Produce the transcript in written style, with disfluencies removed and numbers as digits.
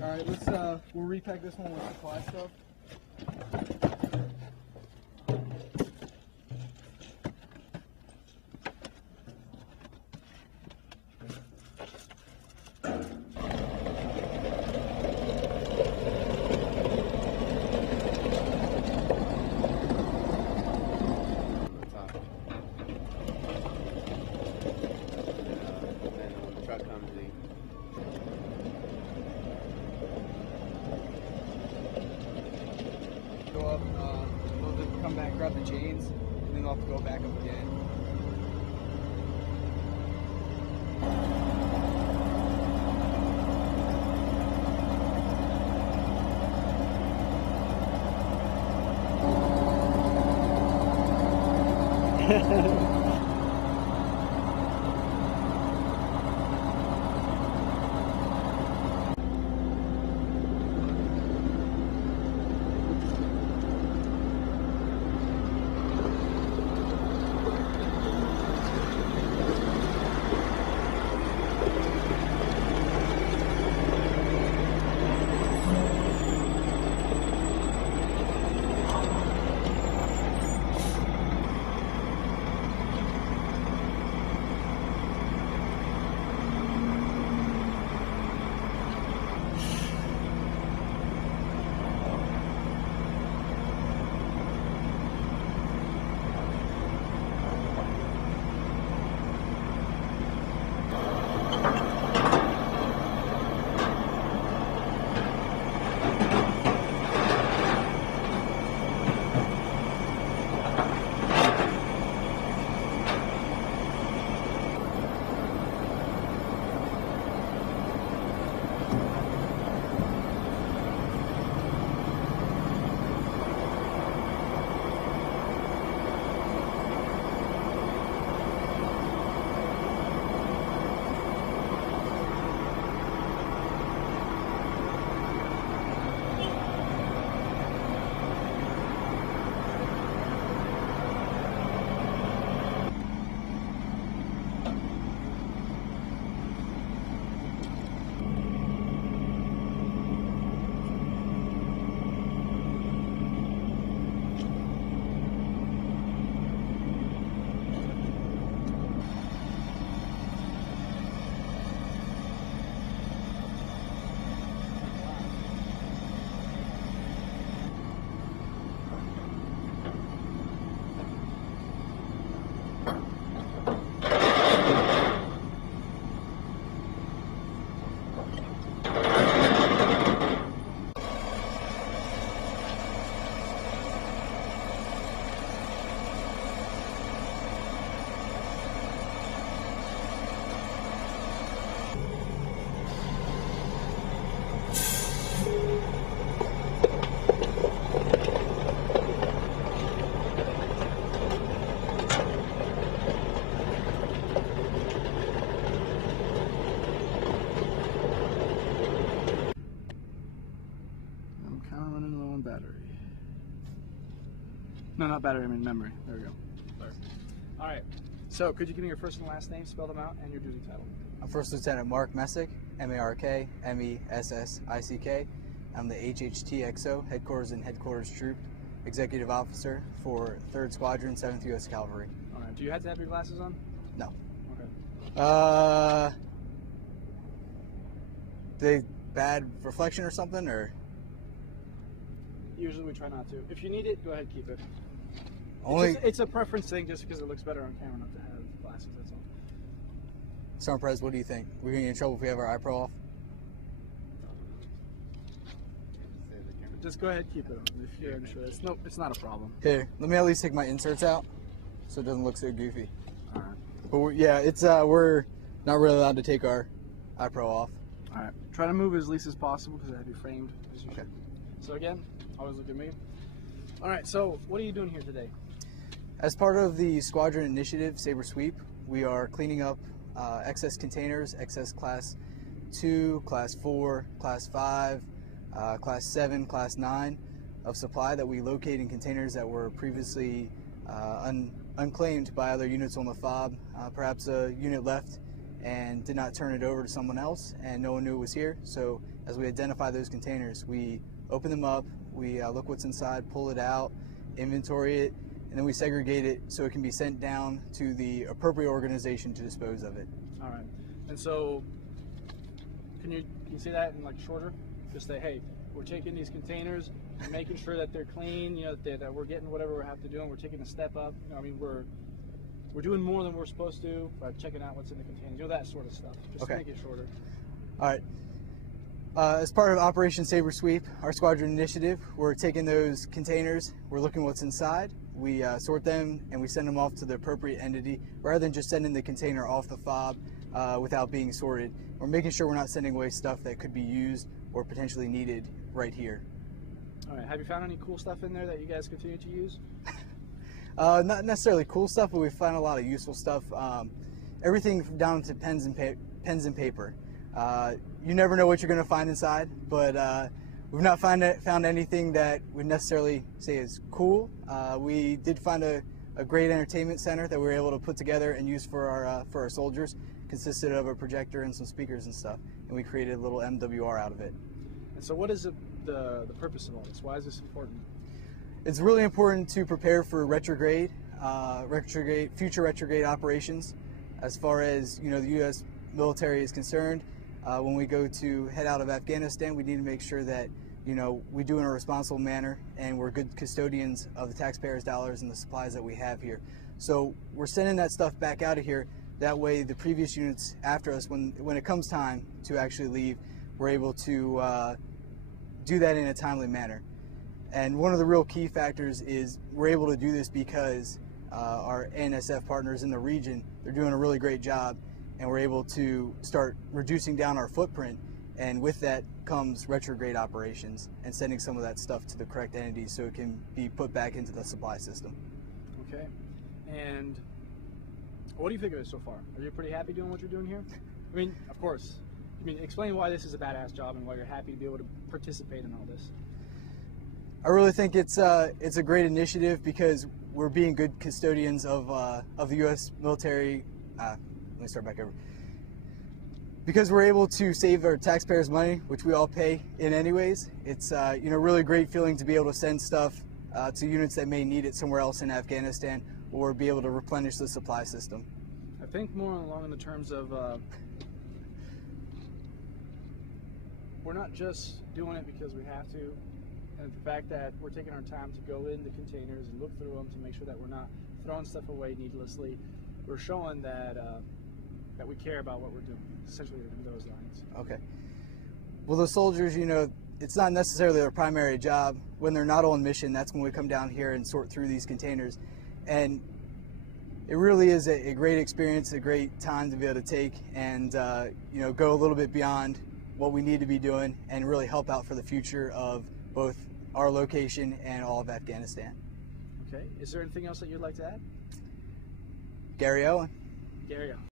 Alright, we'll repack this one with supply stuff. Go up, they'll come back, grab the chains, and then they'll have to go back up again. No, not battery, I mean memory. There we go. Sorry. All right. So, could you give me your first and last name, spell them out, and your duty title? I'm First Lieutenant Mark Messick, M-A-R-K-M-E-S-S-I-C-K. I'm the HHTXO, Headquarters and Headquarters Troop, Executive Officer for 3rd Squadron, 7th U.S. Cavalry. All right. Do you have to have your glasses on? No. Okay. They bad reflection or something, or? Usually we try not to. If you need it, go ahead, keep it. Only it's a preference thing, just because it looks better on camera not to have glasses. That's all. Sergeant Perez, what do you think? We're gonna get in trouble if we have our eye pro off? Just go ahead and keep it on if you're unsure. It's not a problem. Here, let me at least take my inserts out so it doesn't look so goofy. All right. But yeah, it's we're not really allowed to take our Out Broll off. All right. Try to move as least as possible because I have you framed. Okay. So again, always look at me. All right. So what are you doing here today? As part of the Squadron Initiative Saber Sweep, we are cleaning up excess containers, excess Class 2, Class 4, Class 5, Class 7, Class 9 of supply that we locate in containers that were previously unclaimed by other units on the FOB. Perhaps a unit left and did not turn it over to someone else and no one knew it was here. So as we identify those containers, we open them up, we look what's inside, pull it out, inventory it, and then we segregate it so it can be sent down to the appropriate organization to dispose of it. All right. And so, can you say that in like shorter? Just say, hey, we're taking these containers and making sure that they're clean. You know, that we're getting whatever we have to do, and we're taking a step up. You know, I mean, we're doing more than we're supposed to by checking out what's in the containers. You know, that sort of stuff. Just okay. Make it shorter. All right. As part of Operation Saber Sweep, our Squadron Initiative, we're taking those containers, we're looking what's inside, we sort them, and we send them off to the appropriate entity, rather than just sending the container off the FOB without being sorted. We're making sure we're not sending away stuff that could be used or potentially needed right here. All right. Have you found any cool stuff in there that you guys continue to use? Not necessarily cool stuff, but we found a lot of useful stuff. Everything down to pens and paper. You never know what you're going to find inside, but we've not found anything that would necessarily say is cool. We did find a great entertainment center that we were able to put together and use for our soldiers. Consisted of a projector and some speakers and stuff, and we created a little MWR out of it. And so, what is the purpose of all this? Why is this important? It's really important to prepare for future retrograde operations. As far as the U.S. military is concerned, when we go to head out of Afghanistan, we need to make sure that we do it in a responsible manner and we're good custodians of the taxpayers' dollars and the supplies that we have here. So we're sending that stuff back out of here. That way, the previous units after us, when it comes time to actually leave, we're able to do that in a timely manner. And one of the real key factors is we're able to do this because our ANSF partners in the region, they're doing a really great job, and we're able to start reducing down our footprint, and with that comes retrograde operations and sending some of that stuff to the correct entities so it can be put back into the supply system. Okay. And what do you think of it so far? Are you pretty happy doing what you're doing here? I mean, of course. Explain why this is a badass job and why you're happy to be able to participate in all this. I really think it's a great initiative because we're being good custodians of the U.S. military. Let me start back over. Because we're able to save our taxpayers' money, which we all pay in anyways. It's really great feeling to be able to send stuff to units that may need it somewhere else in Afghanistan, or be able to replenish the supply system. I think more along in the terms of we're not just doing it because we have to, and the fact that we're taking our time to go into containers and look through them to make sure that we're not throwing stuff away needlessly. We're showing that that we care about what we're doing, essentially in those lines. Okay. Well, the soldiers, it's not necessarily their primary job. When they're not on mission, that's when we come down here and sort through these containers. And it really is a great experience, a great time to be able to take and go a little bit beyond what we need to be doing and really help out for the future of both our location and all of Afghanistan. Okay. Is there anything else that you'd like to add? Gary Owen. Gary Owen.